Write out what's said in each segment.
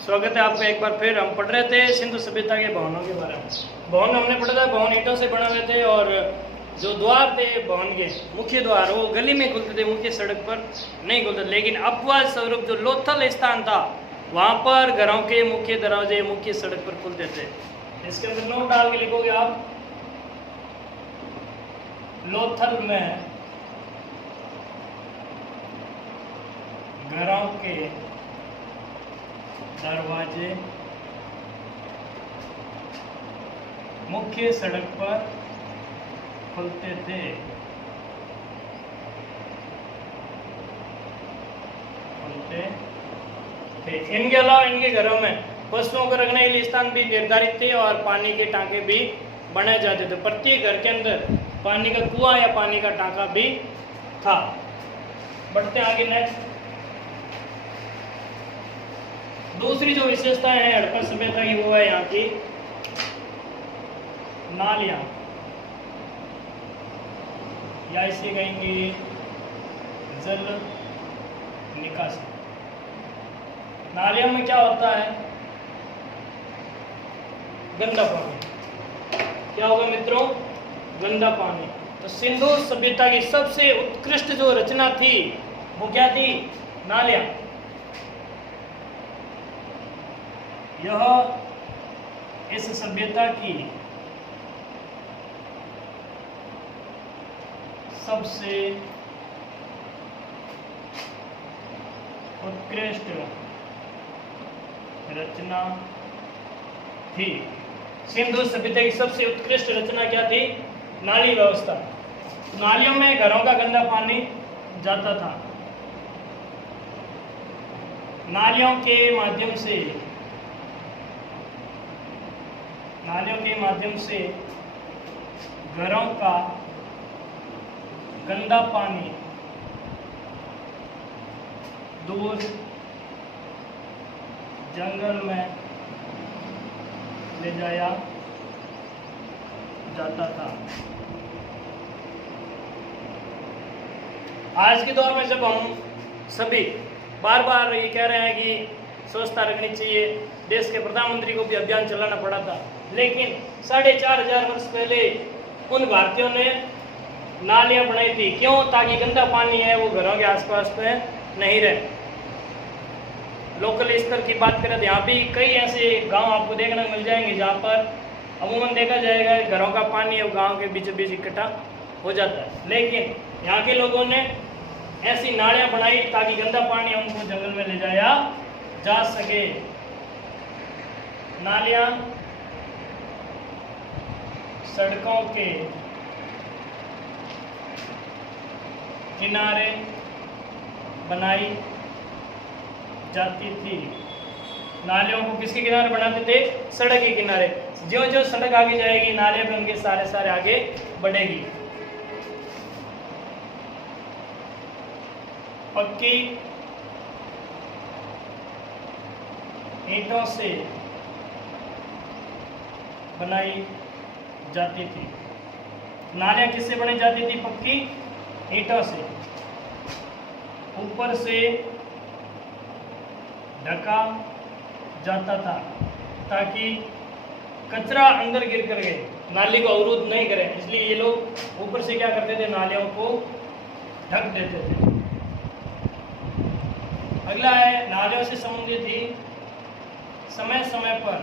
स्वागत है आपका एक बार फिर। हम पढ़ रहे थे सिंधु सभ्यता के भवनों के बारे में। भवन हमने पढ़ा था, भवन ईंटों से बने हुए थे और जो द्वार थे भवन के मुख्य द्वार वो गली में खुलते थे, मुख्य सड़क पर नहीं खुलते। लेकिन अपवाद स्वरूप जो लोथल स्थान था वहाँ पर घरों के मुख्य दरवाजे मुख्य सड़क पर खुलते थे। इसके अंदर नोट डाल के लिखोगे आप, लोथल में घरों के दरवाजे मुख्य सड़क पर खुलते थे। इनके अलावा इनके घरों में पशुओं को रखने के लिए स्थान भी निर्धारित थे और पानी के टांके भी बनाए जाते थे। प्रत्येक घर के अंदर पानी का कुआं या पानी का टांका भी था। बढ़ते आगे नेक्स्ट। दूसरी जो विशेषताएं हैं हड़प्पा सभ्यता की वो है यहाँ की नालियां, या इसे कहेंगे जल निकासी। नालियों में क्या होता है? गंदा पानी। क्या होगा मित्रों? गंदा पानी। तो सिंधु सभ्यता की सबसे उत्कृष्ट जो रचना थी वो क्या थी? नालियां। यह इस सभ्यता की सबसे उत्कृष्ट रचना थी। सिंधु सभ्यता की सबसे उत्कृष्ट रचना क्या थी? नाली व्यवस्था। नालियों में घरों का गंदा पानी जाता था। नालियों के माध्यम से घरों का गंदा पानी दूर जंगल में ले जाया जाता था। आज के दौर में जब हम सभी बार बार ये कह रहे हैं कि स्वच्छता रखनी चाहिए, देश के प्रधानमंत्री को भी अभियान चलाना पड़ा था, लेकिन 4500 वर्ष पहले उन भारतीयों ने नालियां बनाई थी। क्यों? ताकि गंदा पानी है वो घरों के आसपास में नहीं रहे। लोकल स्तर की बात करें तो यहाँ भी कई ऐसे गांव आपको देखने को मिल जाएंगे जहाँ पर अमूमन देखा जाएगा घरों का पानी है वो गांव के बीचों बीच इकट्ठा हो जाता है। लेकिन यहाँ के लोगों ने ऐसी नालियां बनाई ताकि गंदा पानी उनको जंगल में ले जाया जा सके। नालियां सड़कों के किनारे बनाई जाती थी। नालियों को किसके किनारे बनाते थे? सड़क के किनारे। ज्यों ज्यों सड़क आगे जाएगी नाले भी उनके सारे आगे बढ़ेगी। पक्की ईंटों से बनाई जाती थी। नालियां किससे बनाई जाती थी? पक्की ईंटों से। ऊपर से ढका जाता था ताकि कचरा अंदर गिर कर गए नाली को अवरुद्ध नहीं करे, इसलिए ये लोग ऊपर से क्या करते थे? नालियों को ढक देते थे। अगला है नालियों से संबंधित ही समय समय पर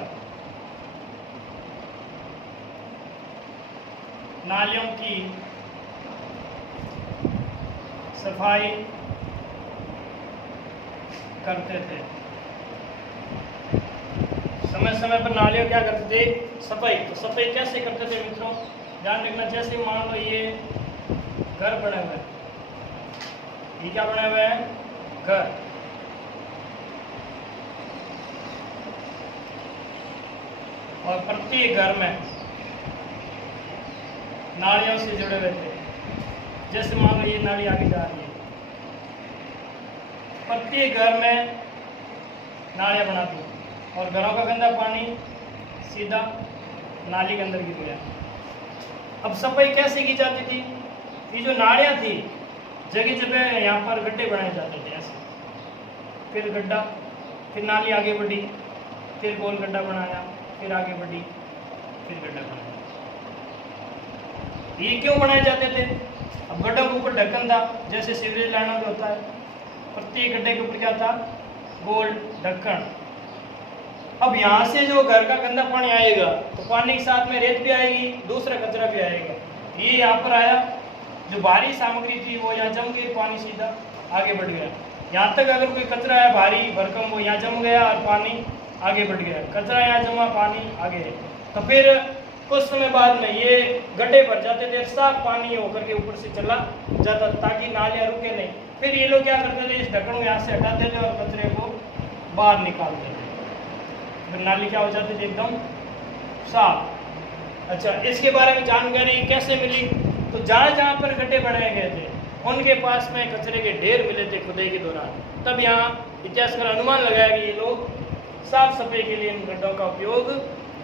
नालियों की सफाई करते थे। समय समय पर नालियों क्या करते थे? सफाई। तो सफाई कैसे करते थे मित्रों? ध्यान रखना। जैसे मान लो ये घर बने हुए हैं, ये क्या बने हुए हैं? घर। और प्रत्येक घर में नालियों से जुड़े हुए थे। जैसे मान लो ये नाली आगे जा रही है, प्रत्येक घर में नालियां बनाती और घरों का गंदा पानी सीधा नाली के अंदर गिर गया। अब सफाई कैसे की जाती थी? ये जो नालियां थी जगह जगह यहाँ पर गड्ढे बनाए जाते थे ऐसे, फिर गड्ढा, फिर नाली आगे बढ़ी, फिर गोल गड्ढा बनाया, फिर आगे बढ़ी, फिर गड्ढा बनाया। ये क्यों बनाए जाते थे? अब गड्ढों के ऊपर ढक्कन था, जैसे सीवरेज लाइनों में होता है, प्रत्येक गड्ढे के ऊपर क्या था? गोल ढक्कन। अब यहाँ से जो घर का गंदा पानी आएगा तो पानी के साथ में रेत भी आएगी, दूसरा कचरा भी आएगा। ये यहाँ पर आया, जो भारी सामग्री थी वो यहाँ जम गई, पानी सीधा आगे बढ़ गया। यहाँ तक अगर कोई कचरा है भारी भरकम, वो यहाँ जम गया और पानी आगे बढ़ गया, कचरा यहाँ जमा, पानी आगे। तो फिर कुछ समय बाद में ये गड्ढे भर जाते थे, साफ पानी होकर के ऊपर से चला जाता ताकि नालियाँ रुके नहीं। फिर ये लोग क्या करते थे? इस ढक्कन को यहाँ से हटाते थे और कचरे को बाहर निकालते थे, फिर नाली क्या हो जाती थी? एकदम साफ। अच्छा, इसके बारे में जानकारी कैसे मिली? तो जहाँ जहाँ पर गड्ढे बनाए गए थे उनके पास में कचरे के ढेर मिले थे खुदाई के दौरान। तब यहाँ इतिहासकार अनुमान लगाया कि ये लोग साफ सफाई के लिए इन गड्ढों का उपयोग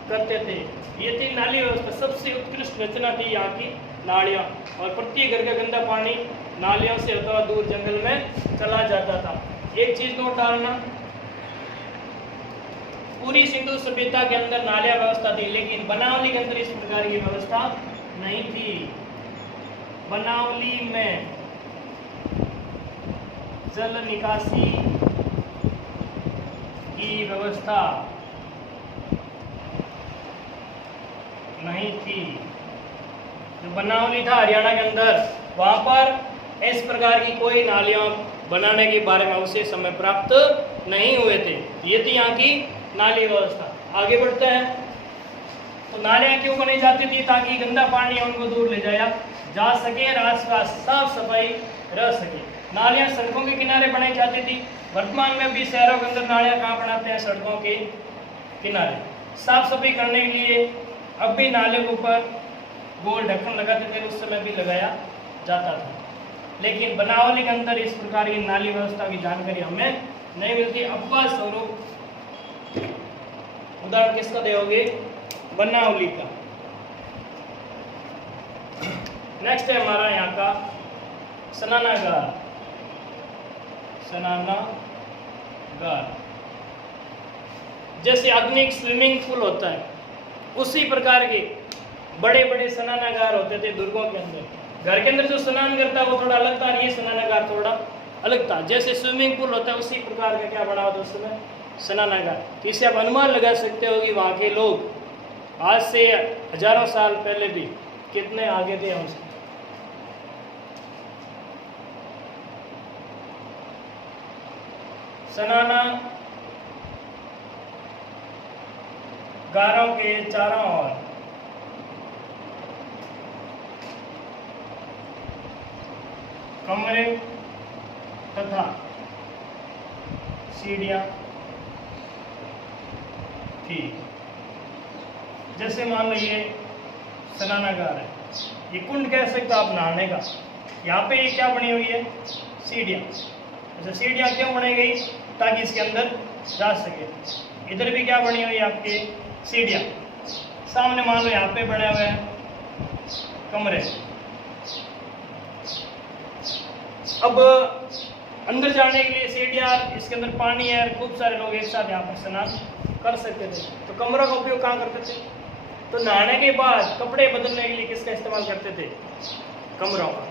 करते थे। ये थी नाली व्यवस्था, सबसे उत्कृष्ट रचना थी यहाँ की नालियाँ, और प्रत्येक घर का गंदा पानी नालियों से होता हुआ दूर जंगल में चला जाता था। एक चीज नोट डालना, पूरी सिंधु सभ्यता के अंदर नालिया व्यवस्था थी, लेकिन बनावली के अंदर इस प्रकार की व्यवस्था नहीं थी। बनावली में जल निकासी की व्यवस्था नहीं थी। जो बनावली था हरियाणा के अंदर, वहां पर इस प्रकार की कोई नालियां बनाने के बारे में उसे समय प्राप्त नहीं हुए थे। ये थी यहाँ की नाली व्यवस्था। आगे बढ़ते हैं, तो नालियां क्यों बनाई जाती थी? ताकि गंदा पानी उनको दूर ले जाया जा सके और आसपास साफ सफाई रह सके। नालियां सड़कों के किनारे बनाई जाती थी। वर्तमान में भी शहरों के अंदर नालियां कहाँ बनाते हैं? सड़कों के किनारे। साफ सफाई करने के लिए अब भी नाले के ऊपर गोल ढक्कन लगाते थे, उस समय भी लगाया जाता था। लेकिन बनावली के अंदर इस प्रकार की नाली व्यवस्था की जानकारी हमें नहीं मिलती। अब्बा स्वरूप उदाहरण किसका दोगे? बनावली का। नेक्स्ट है हमारा यहाँ का स्नानागार। स्नानागार जैसे आधुनिक स्विमिंग पूल होता है, उसी प्रकार के बड़े बड़े स्नानागार होते थे दुर्गों के अंदर। घर के अंदर जो स्नान करता है वो थोड़ा अलग था, ये स्नानागार थोड़ा अलग था। जैसे स्विमिंग पूल होता है उसी प्रकार का क्या बना होता है उसमें? स्नानागार। तो इससे आप अनुमान लगा सकते हो कि वहाँ के लोग आज से हजारों साल पहले भी कितने आगे थे हमसे। स्नानागारों के चारों ओर कमरे तथा सीढ़ियां थी। जैसे मान लो ये स्नानागार है, ये कुंड कह सकते आप नहाने का। यहाँ पे ये क्या बनी हुई है? सीढ़ियाँ। अच्छा, सीढ़ियाँ क्यों बनाई गई? ताकि इसके अंदर जा सके। इधर भी क्या बनी हुई है आपके? सीढ़ियाँ। सामने मान लो यहाँ पे बने हुए हैं कमरे। अब अंदर जाने के लिए सीढ़ियाँ, इसके अंदर पानी है, खूब सारे लोग एक साथ यहाँ पर स्नान कर सकते थे। तो कमरों का उपयोग कहाँ करते थे? तो नहाने के बाद कपड़े बदलने के लिए किसका इस्तेमाल करते थे? कमरों का।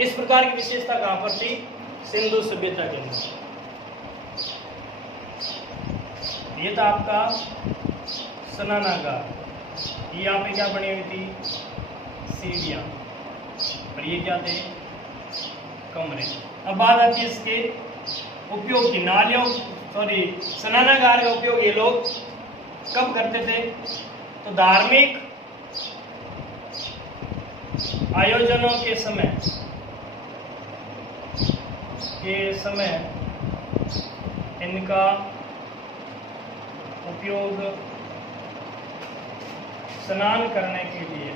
इस प्रकार की विशेषता कहाँ पर थी? सिंधु सभ्यता के अंदर। ये था आपका स्नानागार। ये यहाँ पे क्या बनी हुई थी? सीढ़ियाँ। और ये क्या थे? कमरे। अब बात आती है इसके उपयोग की। नालियों स्नानागार का उपयोग ये लोग कब करते थे? तो धार्मिक आयोजनों के समय इनका उपयोग स्नान करने के लिए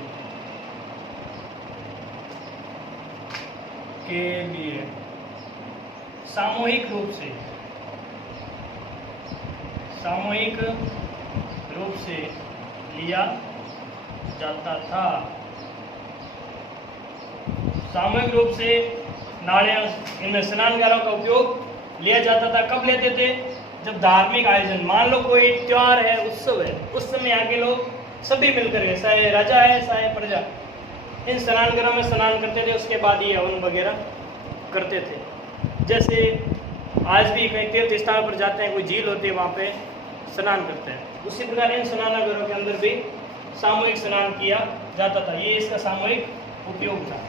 सामूहिक रूप से लिया जाता था। सामूहिक रूप से नालियाँ, इनमें स्नानगारों का उपयोग लिया जाता था। कब लेते थे? जब धार्मिक आयोजन, मान लो कोई त्योहार है, उत्सव है, उस समय यहाँ के लोग सभी मिलकर के, चाहे राजा है चाहे प्रजा, इन स्नान घरों में स्नान करते थे। उसके बाद ये हवन वगैरह करते थे। जैसे आज भी कई तीर्थ स्थानों पर जाते हैं, कोई झील होती है, वहाँ पे स्नान करते हैं। उसी प्रकार इन स्नानघरों के अंदर भी सामूहिक स्नान किया जाता था। ये इसका सामूहिक उपयोग था।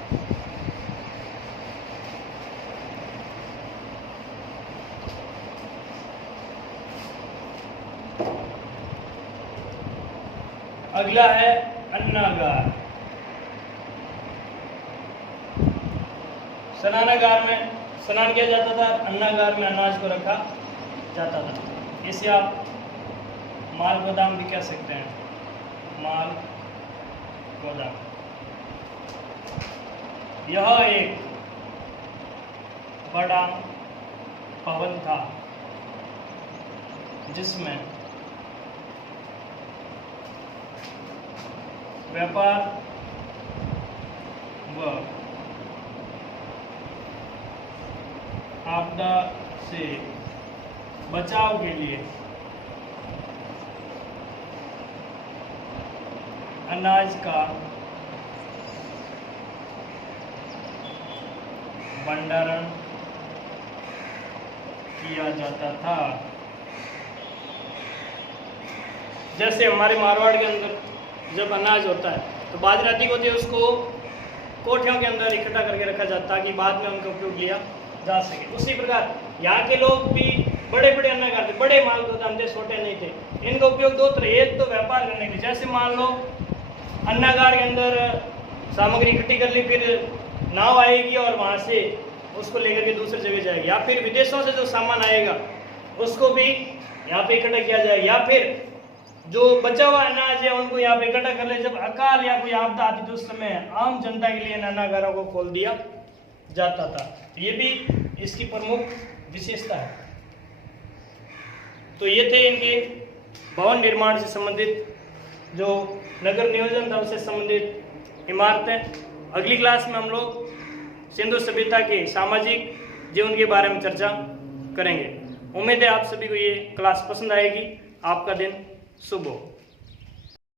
अगला है अन्नागार। स्नानागार में स्नान किया जाता था, अन्नागार में अनाज को रखा जाता था। इसे आप माल गोदाम भी कह सकते हैं, माल गोदाम। यह एक बड़ा भवन था जिसमें व्यापार व आपदा से बचाव के लिए अनाज का भंडारण किया जाता था। जैसे हमारे मारवाड़ के अंदर जब अनाज होता है तो बाजराती होती है, उसको कोठियों के अंदर इकट्ठा करके रखा जाता है ताकि बाद में उनका उपयोग लिया जा सके। उसी प्रकार यहाँ के लोग भी बड़े बड़े अन्नागार थे, बड़े माल गोदाम थे, छोटे नहीं थे। इनका उपयोग दो तरह, एक तो व्यापार करने के लिए, जैसे मान लो अन्नागार के अंदर सामग्री इकट्ठी कर ली, फिर नाव आएगी और वहाँ से उसको लेकर के दूसरी जगह जाएगी, या फिर विदेशों से जो सामान आएगा उसको भी यहाँ पे इकट्ठा किया जाएगा, या फिर जो बचा हुआ अनाज है उनको यहाँ पे इकट्ठा कर ले। जब अकाल या कोई आपदा आती तो उस समय आम जनता के लिए अन्नागारों को खोल दिया जाता था। तो ये भी इसकी प्रमुख विशेषता है। तो ये थे इनके भवन निर्माण से संबंधित, जो नगर नियोजन था उससे संबंधित इमारतें। अगली क्लास में हम लोग सिंधु सभ्यता के सामाजिक जीवन के बारे में चर्चा करेंगे। उम्मीद है आप सभी को ये क्लास पसंद आएगी। आपका दिन शुभ हो।